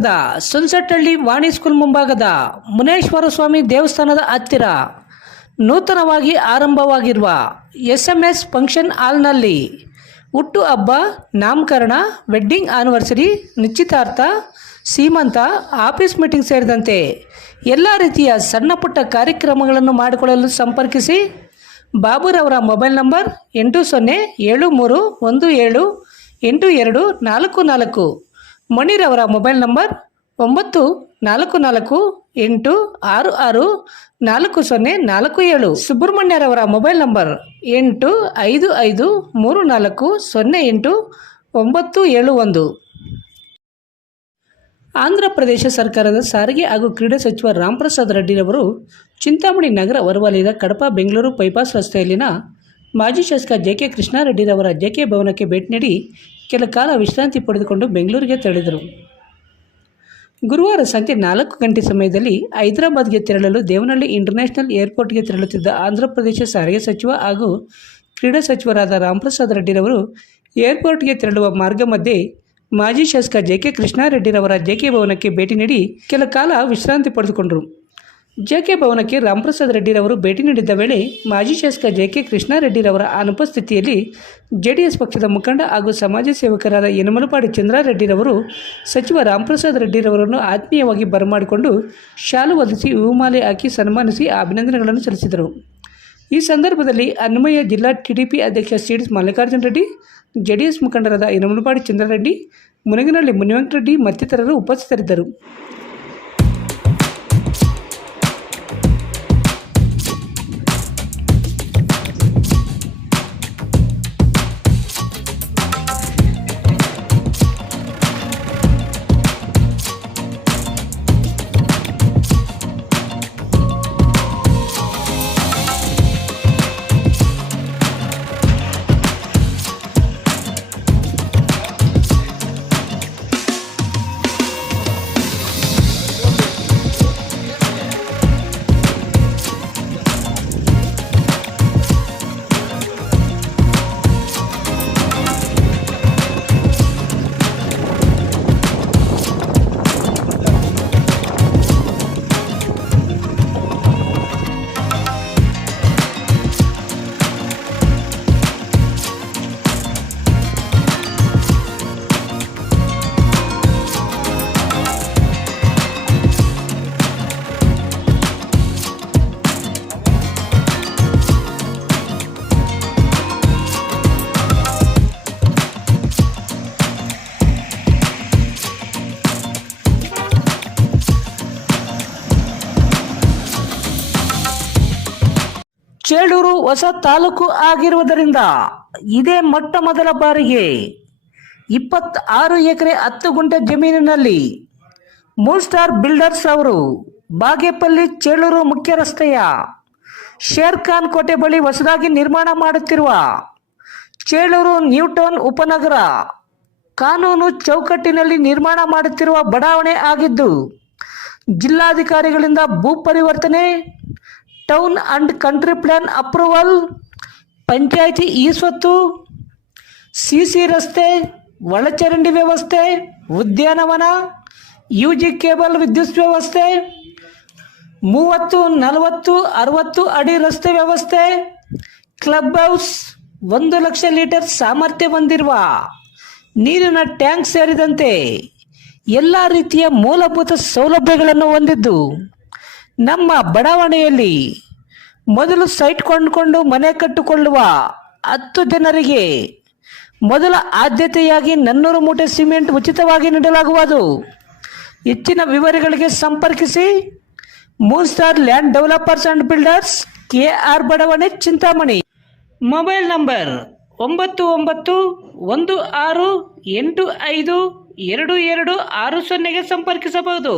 ನಗರದ ಸುನ್ಸಟ್ಟಹಳ್ಳಿ ವಾಣಿ ಸ್ಕೂಲ್ ಮುಂಭಾಗದ ಮುನೇಶ್ವರ ಸ್ವಾಮಿ ದೇವಸ್ಥಾನದ ಹತ್ತಿರ ನೂತನವಾಗಿ ಆರಂಭವಾಗಿರುವ SMS ಫಂಕ್ಷನ್ ಹಾಲ್ನಲ್ಲಿ ಹುಟ್ಟು ಹಬ್ಬ, ನಾಮಕರಣ, ವೆಡ್ಡಿಂಗ್ ಆನಿವರ್ಸರಿ, ನಿಶ್ಚಿತಾರ್ಥ, ಸೀಮಂತ, ಆಫೀಸ್ ಮೀಟಿಂಗ್ ಸೇರಿದಂತೆ ಎಲ್ಲ ರೀತಿಯ ಸಣ್ಣ ಪುಟ್ಟ ಕಾರ್ಯಕ್ರಮಗಳನ್ನು ಮಾಡಿಕೊಳ್ಳಲು ಸಂಪರ್ಕಿಸಿ. ಬಾಬುರವರ ಮೊಬೈಲ್ ನಂಬರ್ 8073178244. ಮಣಿರವರ ಮೊಬೈಲ್ ನಂಬರ್ 9468664047. ಸುಬ್ರಹ್ಮಣ್ಯರವರ ಮೊಬೈಲ್ ನಂಬರ್ 8553408971. ಆಂಧ್ರ ಪ್ರದೇಶ ಸರ್ಕಾರದ ಸಾರಿಗೆ ಹಾಗೂ ಕ್ರೀಡಾ ಸಚಿವ ರಾಮಪ್ರಸಾದ್ ರೆಡ್ಡಿರವರು ಚಿಂತಾಮಣಿ ನಗರ ಹೊರವಲಯದ ಕಡಪ ಬೆಂಗಳೂರು ಬೈಪಾಸ್ ರಸ್ತೆಯಲ್ಲಿನ ಮಾಜಿ ಶಾಸಕ JK ಕೃಷ್ಣಾರೆಡ್ಡಿರವರ JK ಭವನಕ್ಕೆ ಭೇಟಿ ನೀಡಿ ಕೆಲ ಕಾಲ ವಿಶ್ರಾಂತಿ ಪಡೆದುಕೊಂಡು ಬೆಂಗಳೂರಿಗೆ ತೆರಳಿದರು. ಗುರುವಾರ ಸಂಜೆ 4 ಗಂಟೆ ಸಮಯದಲ್ಲಿ ಹೈದರಾಬಾದ್ಗೆ ತೆರಳಲು ದೇವನಹಳ್ಳಿ ಇಂಟರ್ನ್ಯಾಷನಲ್ ಏರ್ಪೋರ್ಟ್ಗೆ ತೆರಳುತ್ತಿದ್ದ ಆಂಧ್ರ ಪ್ರದೇಶ ಸಾರಿಗೆ ಸಚಿವ ಹಾಗೂ ಕ್ರೀಡಾ ಸಚಿವರಾದ ರಾಮಪ್ರಸಾದ್ ರೆಡ್ಡಿರವರು ಏರ್ಪೋರ್ಟ್ಗೆ ತೆರಳುವ ಮಾರ್ಗ ಮಧ್ಯೆ ಮಾಜಿ ಶಾಸಕ JK ಕೃಷ್ಣಾರೆಡ್ಡಿರವರ JK ಭವನಕ್ಕೆ ಭೇಟಿ ನೀಡಿ ಕೆಲ ಕಾಲ ವಿಶ್ರಾಂತಿ ಪಡೆದುಕೊಂಡರು. JK ಭವನಕ್ಕೆ ರಾಮಪ್ರಸಾದ್ ರೆಡ್ಡಿರವರು ಭೇಟಿ ನೀಡಿದ್ದ ವೇಳೆ ಮಾಜಿ ಶಾಸಕ JK ಕೃಷ್ಣಾರೆಡ್ಡಿರವರ ಅನುಪಸ್ಥಿತಿಯಲ್ಲಿ JDS ಪಕ್ಷದ ಮುಖಂಡ ಹಾಗೂ ಸಮಾಜ ಸೇವಕರಾದ ಯನಮಲಪಾಡಿ ಚಂದ್ರಾರೆಡ್ಡಿರವರು ಸಚಿವ ರಾಮಪ್ರಸಾದ್ ರೆಡ್ಡಿರವರನ್ನು ಆತ್ಮೀಯವಾಗಿ ಬರಮಾಡಿಕೊಂಡು ಶಾಲು ಹೊದಿಸಿ ಹೂಮಾಲೆ ಹಾಕಿ ಸನ್ಮಾನಿಸಿ ಅಭಿನಂದನೆಗಳನ್ನು ಸಲ್ಲಿಸಿದರು. ಈ ಸಂದರ್ಭದಲ್ಲಿ ಅನ್ವಯ ಜಿಲ್ಲಾ TDP ಅಧ್ಯಕ್ಷ CDS ಮಲ್ಲಿಕಾರ್ಜುನ ರೆಡ್ಡಿ, JDS ಮುಖಂಡರಾದ ಯನಮಲಪಾಡಿ ಚಂದ್ರಾರೆಡ್ಡಿ, ಮುನಗನಹಳ್ಳಿ ಮುನಿವೆಂಕಟರೆಡ್ಡಿ ಮತ್ತಿತರರು ಉಪಸ್ಥಿತರಿದ್ದರು. ಚೇಳೂರು ಹೊಸ ತಾಲೂಕು ಆಗಿರುವುದರಿಂದ ಇದೇ ಮೊಟ್ಟ ಮೊದಲ ಬಾರಿಗೆ 26 ಎಕರೆ 10 ಗುಂಟೆ ಜಮೀನಿನಲ್ಲಿ ಮೂನ್ ಸ್ಟಾರ್ ಬಿಲ್ಡರ್ಸ್ ಅವರು ಬಾಗೇಪಲ್ಲಿ ಚೇಳೂರು ಮುಖ್ಯ ರಸ್ತೆಯ ಶೇರ್ ಖಾನ್ ಕೋಟೆ ಬಳಿ ಹೊಸದಾಗಿ ನಿರ್ಮಾಣ ಮಾಡುತ್ತಿರುವ ಚೇಳೂರು ನ್ಯೂ ಟೌನ್ ಉಪನಗರ ಕಾನೂನು ಚೌಕಟ್ಟಿನಲ್ಲಿ ನಿರ್ಮಾಣ ಮಾಡುತ್ತಿರುವ ಬಡಾವಣೆ ಆಗಿದ್ದು, ಜಿಲ್ಲಾಧಿಕಾರಿಗಳಿಂದ ಭೂ ಪರಿವರ್ತನೆ, town and country plan approval, panchayat ಸ್ವತ್ತು, CC ರಸ್ತೆ, ಒಳಚರಂಡಿ ವ್ಯವಸ್ಥೆ, ಉದ್ಯಾನವನ, UG ಕೇಬಲ್ ವಿದ್ಯುತ್ ವ್ಯವಸ್ಥೆ, 30, 40, 60 ಅಡಿ ರಸ್ತೆ ವ್ಯವಸ್ಥೆ, ಕ್ಲಬ್ ಹೌಸ್, 1 ಲಕ್ಷ ಲೀಟರ್ ಸಾಮರ್ಥ್ಯ ಹೊಂದಿರುವ ನೀರಿನ ಟ್ಯಾಂಕ್ ಸೇರಿದಂತೆ ಎಲ್ಲ ರೀತಿಯ ಮೂಲಭೂತ ಸೌಲಭ್ಯಗಳನ್ನು ಹೊಂದಿದ್ದು, ನಮ್ಮ ಬಡಾವಣೆಯಲ್ಲಿ ಮೊದಲು ಸೈಟ್ ಕೊಂಡುಕೊಂಡು ಮನೆ ಕಟ್ಟಿಕೊಳ್ಳುವ 10 ಜನರಿಗೆ ಮೊದಲ ಆದ್ಯತೆಯಾಗಿ 400 ಮೂಟೆ ಸಿಮೆಂಟ್ ಉಚಿತವಾಗಿ ನೀಡಲಾಗುವುದು. ಹೆಚ್ಚಿನ ವಿವರಗಳಿಗೆ ಸಂಪರ್ಕಿಸಿ Moon star land developers and builders, KR ಬಡಾವಣೆ, ಚಿಂತಾಮಣಿ. ಮೊಬೈಲ್ ನಂಬರ್ 9916852260 ಸಂಪರ್ಕಿಸಬಹುದು.